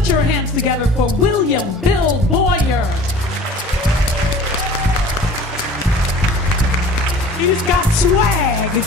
Put your hands together for William Bill Boyer. He's got swag.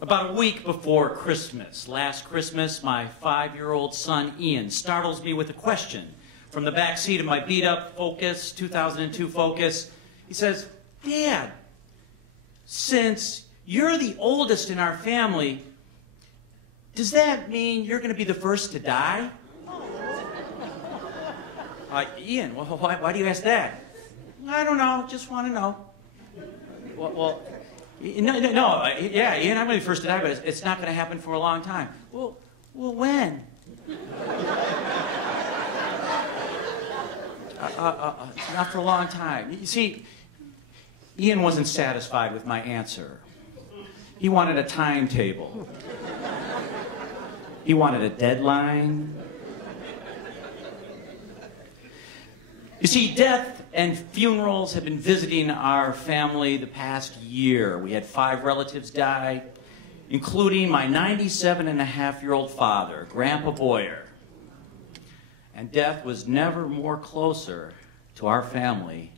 About a week before Christmas, last Christmas, my 5-year-old son Ian startles me with a question from the back seat of my beat-up Focus, 2002 Focus. He says, "Dad, since you're the oldest in our family, does that mean you're going to be the first to die?" Ian, why do you ask that? I don't know, just want to know. Well, yeah, Ian, I'm going to be first to die, but it's not going to happen for a long time. Well, when? Not for a long time. You see, Ian wasn't satisfied with my answer. He wanted a timetable. He wanted a deadline. You see, death and funerals have been visiting our family the past year. We had 5 relatives die, including my 97-and-a-half-year-old father, Grandpa Boyer. And death was never more closer to our family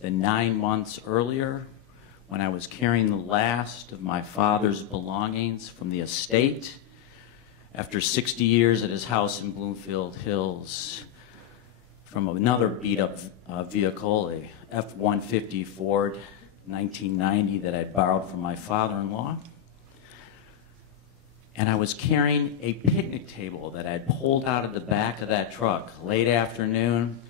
than 9 months earlier, when I was carrying the last of my father's belongings from the estate after 60 years at his house in Bloomfield Hills, from another beat-up vehicle, a F-150 Ford 1990 that I'd borrowed from my father-in-law. And I was carrying a picnic table that I'd pulled out of the back of that truck late afternoon,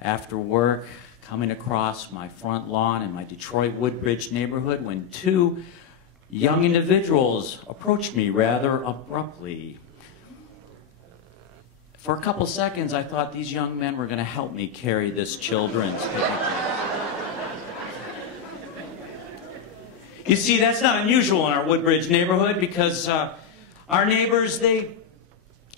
after work, coming across my front lawn in my Detroit Woodbridge neighborhood, when 2 young individuals approached me rather abruptly. For a couple seconds, I thought these young men were going to help me carry this children's picnic table. You see, that's not unusual in our Woodbridge neighborhood, because our neighbors, they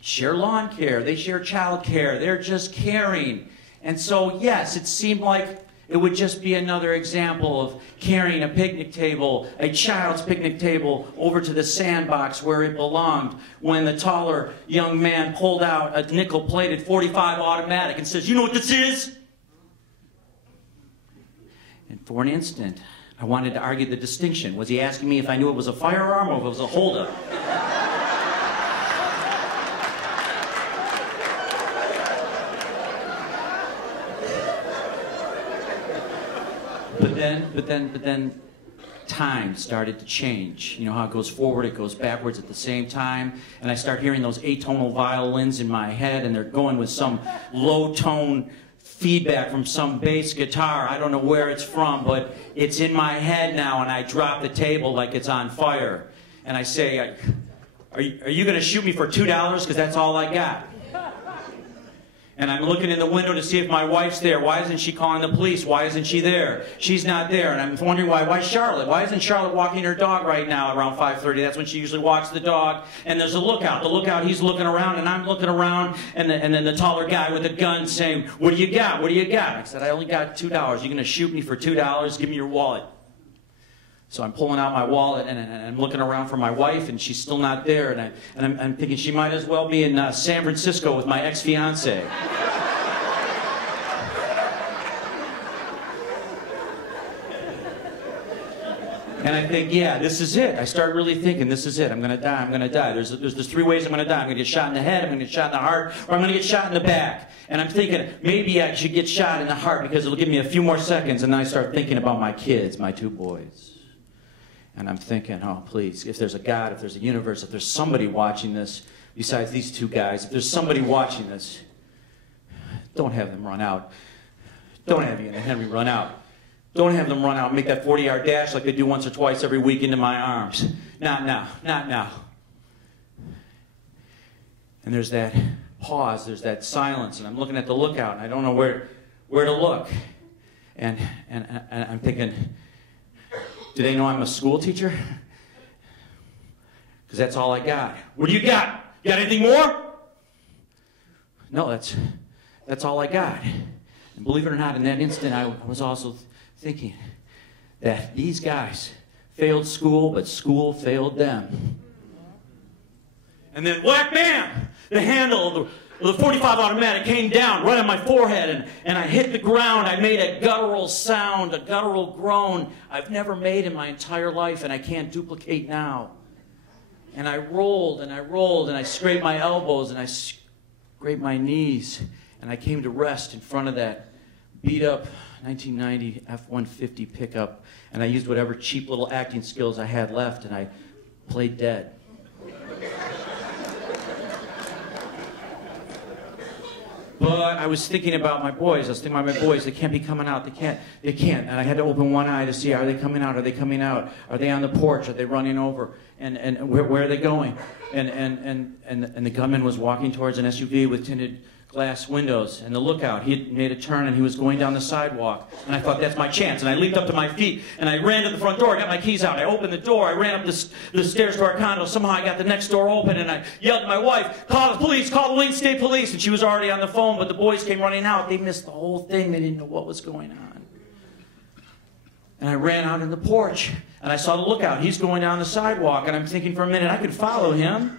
share lawn care, they share child care, they're just caring. And so, yes, it seemed like it would just be another example of carrying a picnic table, a child's picnic table, over to the sandbox where it belonged, when the taller young man pulled out a nickel-plated .45 automatic and says, "You know what this is?" And for an instant, I wanted to argue the distinction. Was he asking me if I knew it was a firearm or if it was a holdup? But then time started to change. You know how it goes forward, it goes backwards at the same time. And I start hearing those atonal violins in my head, and they're going with some low-tone feedback from some bass guitar. I don't know where it's from, but it's in my head now, and I drop the table like it's on fire. And I say, are you going to shoot me for $2? Because that's all I got. And I'm looking in the window to see if my wife's there. Why isn't she calling the police? Why isn't she there? She's not there. And I'm wondering why Charlotte? Why isn't Charlotte walking her dog right now around 5:30? That's when she usually walks the dog. And there's a lookout. The lookout, he's looking around, and I'm looking around. And then the taller guy with a gun saying, "What do you got? What do you got?" I said, "I only got $2. You're going to shoot me for $2? Give me your wallet." So I'm pulling out my wallet, and I'm looking around for my wife, and she's still not there. And I'm thinking she might as well be in San Francisco with my ex-fiance. And I think, yeah, this is it. I start really thinking, this is it. I'm going to die. I'm going to die. There's 3 ways I'm going to die. I'm going to get shot in the head, I'm going to get shot in the heart, or I'm going to get shot in the back. And I'm thinking, maybe I should get shot in the heart because it'll give me a few more seconds. And then I start thinking about my kids, my 2 boys. And I'm thinking, oh, please, if there's a God, if there's a universe, if there's somebody watching this besides these 2 guys, if there's somebody watching this, don't have them run out. Don't have Ian and Henry run out. Don't have them run out and make that 40-yard dash like they do once or twice every week into my arms. Not now, not now. And there's that pause, there's that silence, and I'm looking at the lookout, and I don't know where to look. And I'm thinking, do they know I'm a school teacher? because that's all I got. What do you got? You got anything more? No, that's all I got. And believe it or not, in that instant, I was also thinking that these guys failed school, but school failed them. And then whack, bam! The handle of the 45 automatic came down right on my forehead, and I hit the ground. I made a guttural sound, a guttural groan I've never made in my entire life, and I can't duplicate now. And I rolled, and I rolled, and I scraped my elbows, and I scraped my knees, and I came to rest in front of that beat-up 1990 F-150 pickup, and I used whatever cheap little acting skills I had left, and I played dead. But I was thinking about my boys. I was thinking about my boys. They can't be coming out. They can't. And I had to open one eye to see, are they coming out? Are they coming out? Are they on the porch? Are they running over? And where are they going? And the gunman was walking towards an SUV with tinted glass windows, and the lookout, he had made a turn and he was going down the sidewalk, and I thought, that's my chance, and I leaped up to my feet and I ran to the front door. I got my keys out, I opened the door, I ran up the stairs to our condo. Somehow I got the next door open, and I yelled at my wife, call the police, call the Wayne State Police, and she was already on the phone, but the boys came running out. They missed the whole thing. They didn't know what was going on. And I ran out on the porch, and I saw the lookout. He's going down the sidewalk, and I'm thinking for a minute, I could follow him.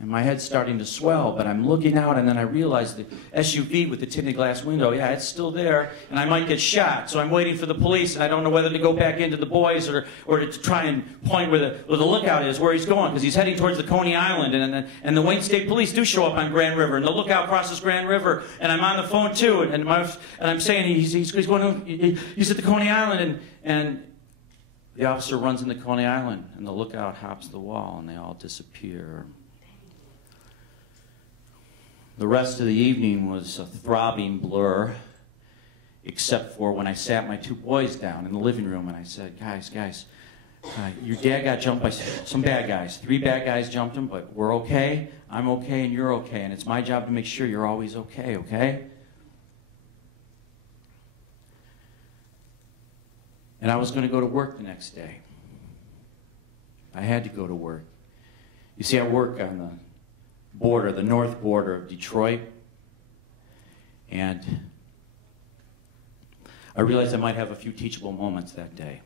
And my head's starting to swell, but I'm looking out, and then I realize the SUV with the tinted glass window, yeah, it's still there, and I might get shot. So I'm waiting for the police, and I don't know whether to go back into the boys or to try and point where the lookout is, where he's going, because he's heading towards the Coney Island, and the Wayne State Police do show up on Grand River, and the lookout crosses Grand River, and I'm on the phone too, and I'm saying he's going, he's at the Coney Island, and the officer runs into Coney Island, and the lookout hops the wall, and they all disappear. The rest of the evening was a throbbing blur, except for when I sat my two boys down in the living room and I said, guys, your dad got jumped by some bad guys. 3 bad guys jumped him, but we're okay, I'm okay, and you're okay, and it's my job to make sure you're always okay, okay? And I was going to go to work the next day. I had to go to work. You see, I work on the border, the north border of Detroit, and I realized I might have a few teachable moments that day.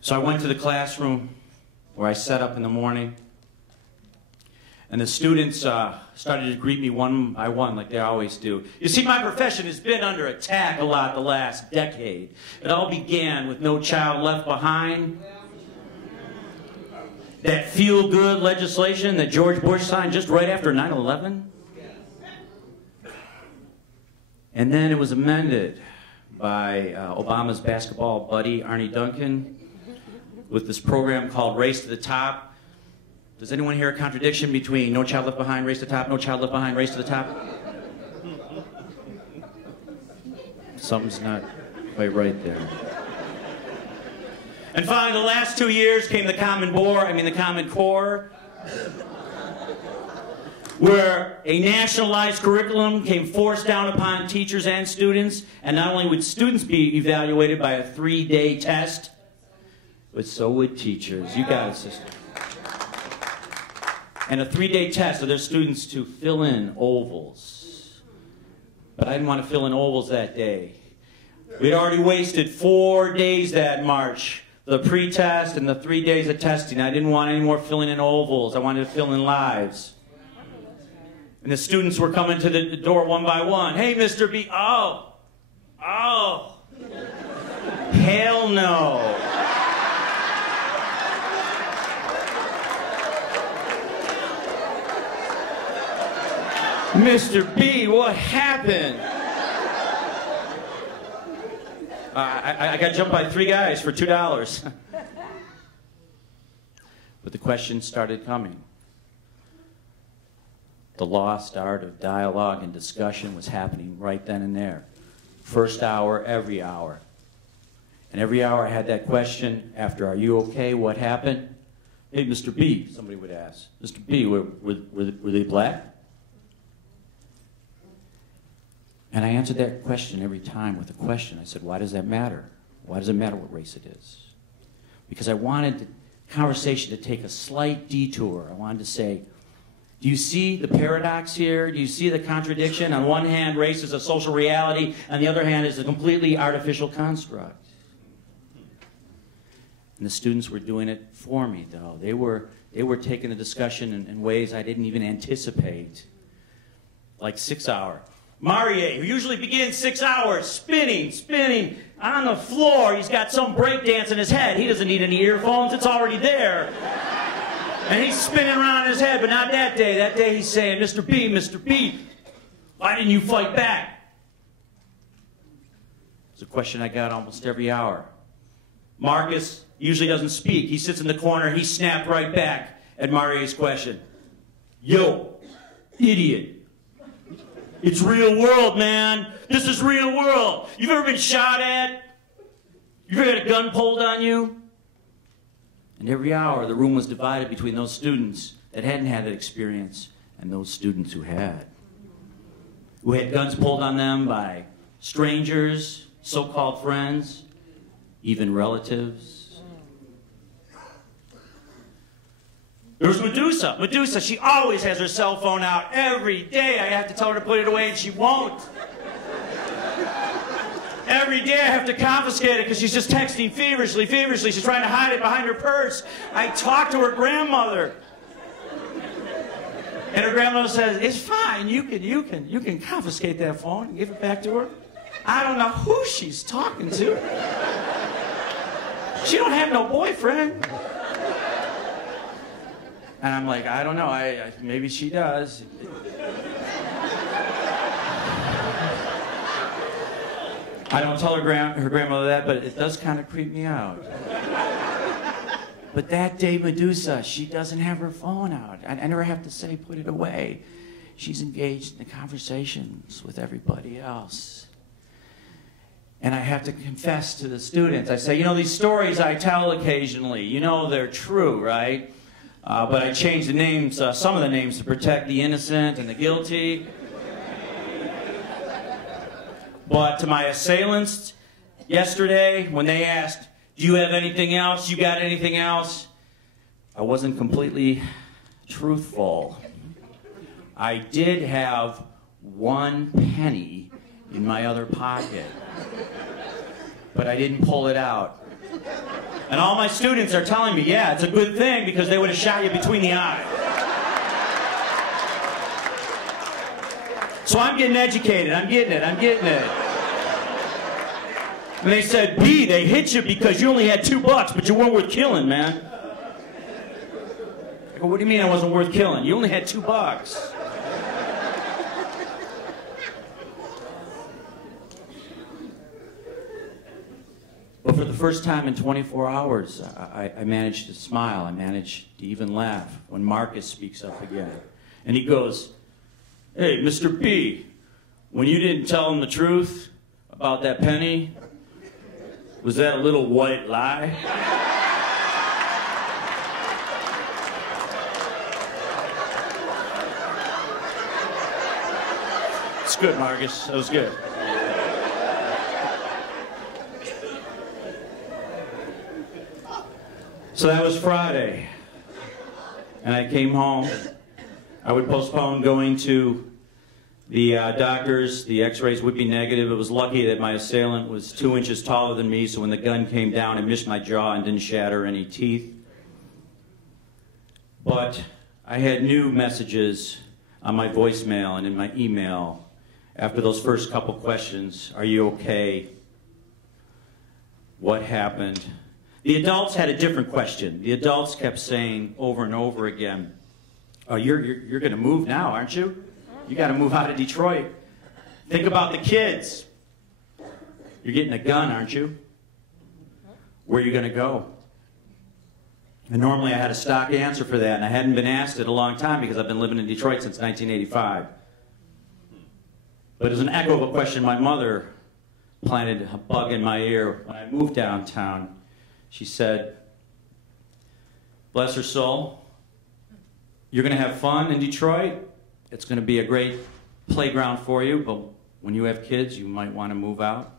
So I went to the classroom where I sat up in the morning, and the students started to greet me one by one like they always do. You see, my profession has been under attack a lot the last decade. It all began with No Child Left Behind. That feel-good legislation that George Bush signed just right after 9/11. And then it was amended by Obama's basketball buddy, Arnie Duncan, with this program called Race to the Top. Does anyone hear a contradiction between No Child Left Behind, Race to the Top, No Child Left Behind, Race to the Top? Something's not quite right there. And finally, the last 2 years came the Common Core, where a nationalized curriculum came forced down upon teachers and students, and not only would students be evaluated by a 3-day test, but so would teachers. You got it, sister. And a 3-day test of their students to fill in ovals. But I didn't want to fill in ovals that day. We'd already wasted 4 days that March. The pre-test and the 3 days of testing. I didn't want any more filling in ovals. I wanted to fill in lives. And the students were coming to the door one by one. Hey, Mr. B. Oh. Hell no. Mr. B, what happened? I got jumped by 3 guys for $2. But the questions started coming. The lost art of dialogue and discussion was happening right then and there. First hour, every hour. And every hour I had that question after, are you okay? What happened? Hey, Mr. B, somebody would ask. Mr. B, were they black? And I answered that question every time with a question. I said, why does that matter? Why does it matter what race it is? because I wanted the conversation to take a slight detour. I wanted to say, do you see the paradox here? Do you see the contradiction? On one hand, race is a social reality. On the other hand, it's a completely artificial construct. And the students were doing it for me, though. They were taking the discussion in ways I didn't even anticipate. Like 6 hour. Marie, who usually begins 6 hours, spinning on the floor. He's got some break dance in his head. He doesn't need any earphones. It's already there. And he's spinning around in his head, but not that day. That day he's saying, Mr. B, why didn't you fight back? It's a question I got almost every hour. Marcus usually doesn't speak. He sits in the corner. He snapped right back at Marie's question. Yo, idiot. It's real world, man. This is real world. You've ever been shot at? You've ever had a gun pulled on you? And every hour, the room was divided between those students that hadn't had that experience and those students who had guns pulled on them by strangers, so-called friends, even relatives. There was Medusa. Medusa, she always has her cell phone out every day. I have to tell her to put it away, and she won't. Every day I have to confiscate it because she's just texting feverishly. She's trying to hide it behind her purse. I talk to her grandmother. And her grandmother says, it's fine, you can confiscate that phone and give it back to her. I don't know who she's talking to. She don't have no boyfriend. And I'm like, I don't know, maybe she does. I don't tell her grandmother that, but it does kind of creep me out. But that day, Medusa, she doesn't have her phone out. I never have to say, put it away. She's engaged in the conversations with everybody else. And I have to confess to the students. I say, you know, these stories I tell occasionally, you know they're true, right? But I change the names, some of the names to protect the innocent and the guilty. But to my assailants yesterday, when they asked, do you have anything else? You got anything else? I wasn't completely truthful. I did have 1 penny in my other pocket, but I didn't pull it out. And all my students are telling me, yeah, it's a good thing because they would have shot you between the eyes. So I'm getting educated. I'm getting it. And they said, B, they hit you because you only had $2, but you weren't worth killing, man. I go, what do you mean I wasn't worth killing? You only had $2. But for the first time in 24 hours, I managed to smile. I managed to even laugh when Marcus speaks up again. And he goes, hey, Mr. B, when you didn't tell him the truth about that penny, was that a little white lie? It's good, Marcus. That was good. So that was Friday. And I came home. I would postpone going to the doctors. The x-rays would be negative. It was lucky that my assailant was 2 inches taller than me, so when the gun came down, it missed my jaw and didn't shatter any teeth. But I had new messages on my voicemail and in my email after those first couple questions. Are you okay? What happened? The adults had a different question. The adults kept saying over and over again, oh, you're going to move now, aren't you? You got to move out of Detroit. Think about the kids. You're getting a gun, aren't you? Where are you going to go? And normally I had a stock answer for that, and I hadn't been asked it a long time because I've been living in Detroit since 1985. But it was an echo of a question my mother planted a bug in my ear when I moved downtown. She said, bless her soul, you're going to have fun in Detroit. It's going to be a great playground for you, but when you have kids, you might want to move out.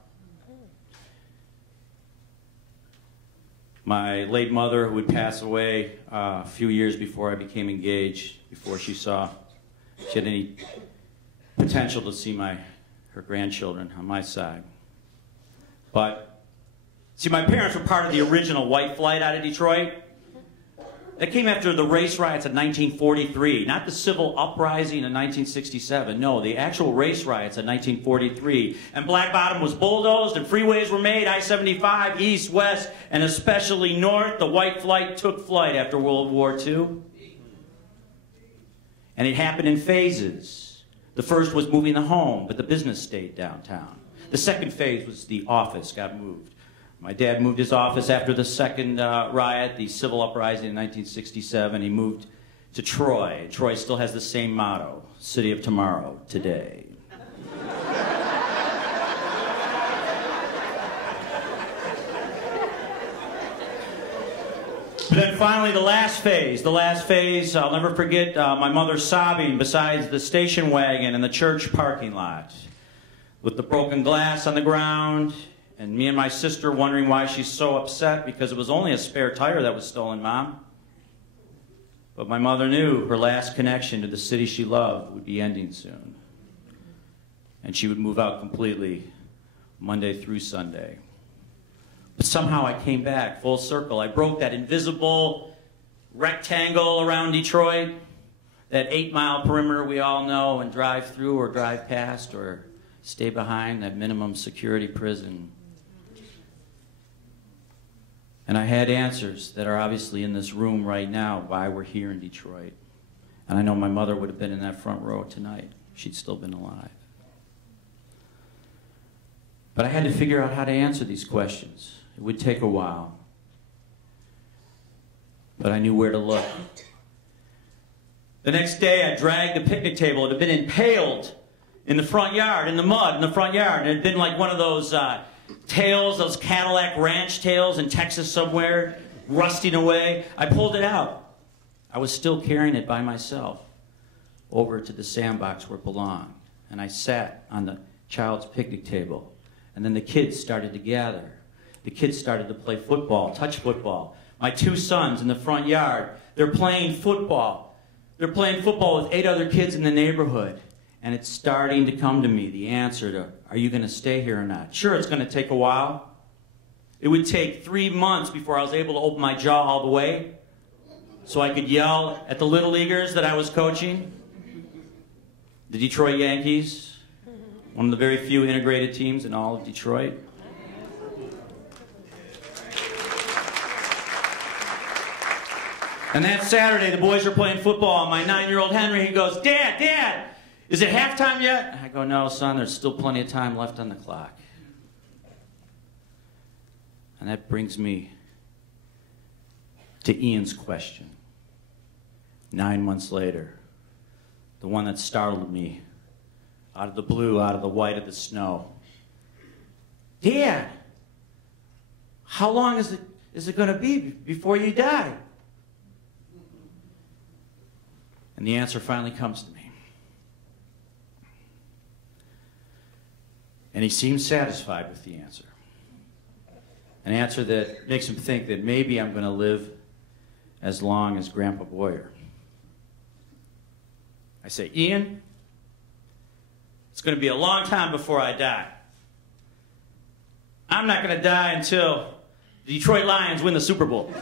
My late mother, who would pass away a few years before I became engaged, before she saw she had any potential to see her grandchildren on my side. But, see, my parents were part of the original white flight out of Detroit. That came after the race riots of 1943, not the civil uprising in 1967. No, the actual race riots of 1943. And Black Bottom was bulldozed and freeways were made, I-75, east, west, and especially north. The white flight took flight after World War II. And it happened in phases. The first was moving the home, but the business stayed downtown. The second phase was the office got moved. My dad moved his office after the second riot, the civil uprising in 1967. He moved to Troy. Troy still has the same motto, City of Tomorrow, today. But then finally the last phase, I'll never forget my mother sobbing beside the station wagon in the church parking lot with the broken glass on the ground. And me and my sister wondering why she's so upset because it was only a spare tire that was stolen, Mom. But my mother knew her last connection to the city she loved would be ending soon. And she would move out completely Monday through Sunday. But somehow I came back full circle. I broke that invisible rectangle around Detroit, that 8-mile perimeter we all know and drive through or drive past or stay behind, that minimum security prison. And I had answers that are obviously in this room right now, why we're here in Detroit. And I know my mother would have been in that front row tonight. She'd still been alive. But I had to figure out how to answer these questions. It would take a while. But I knew where to look. The next day I dragged the picnic table. It had been impaled in the front yard, in the mud in the front yard. It had been like one of those tails, those Cadillac ranch tails in Texas somewhere, rusting away. I pulled it out. I was still carrying it by myself over to the sandbox where it belonged. And I sat on the child's picnic table. And then the kids started to gather. The kids started to play football, touch football. My 2 sons in the front yard, they're playing football. They're playing football with 8 other kids in the neighborhood. And it's starting to come to me, the answer to, are you going to stay here or not? Sure, it's going to take a while. It would take 3 months before I was able to open my jaw all the way so I could yell at the Little Leaguers that I was coaching. The Detroit Yankees, one of the very few integrated teams in all of Detroit. And that Saturday, the boys are playing football, and my 9-year-old Henry, he goes, Dad, is it halftime yet? I go, no, son, there's still plenty of time left on the clock. And that brings me to Ian's question. 9 months later, the one that startled me out of the blue, out of the white of the snow. Dad, how long is it going to be before you die? And the answer finally comes to me. And he seems satisfied with the answer. An answer that makes him think that maybe I'm going to live as long as Grandpa Boyer. I say, Ian, it's going to be a long time before I die. I'm not going to die until the Detroit Lions win the Super Bowl.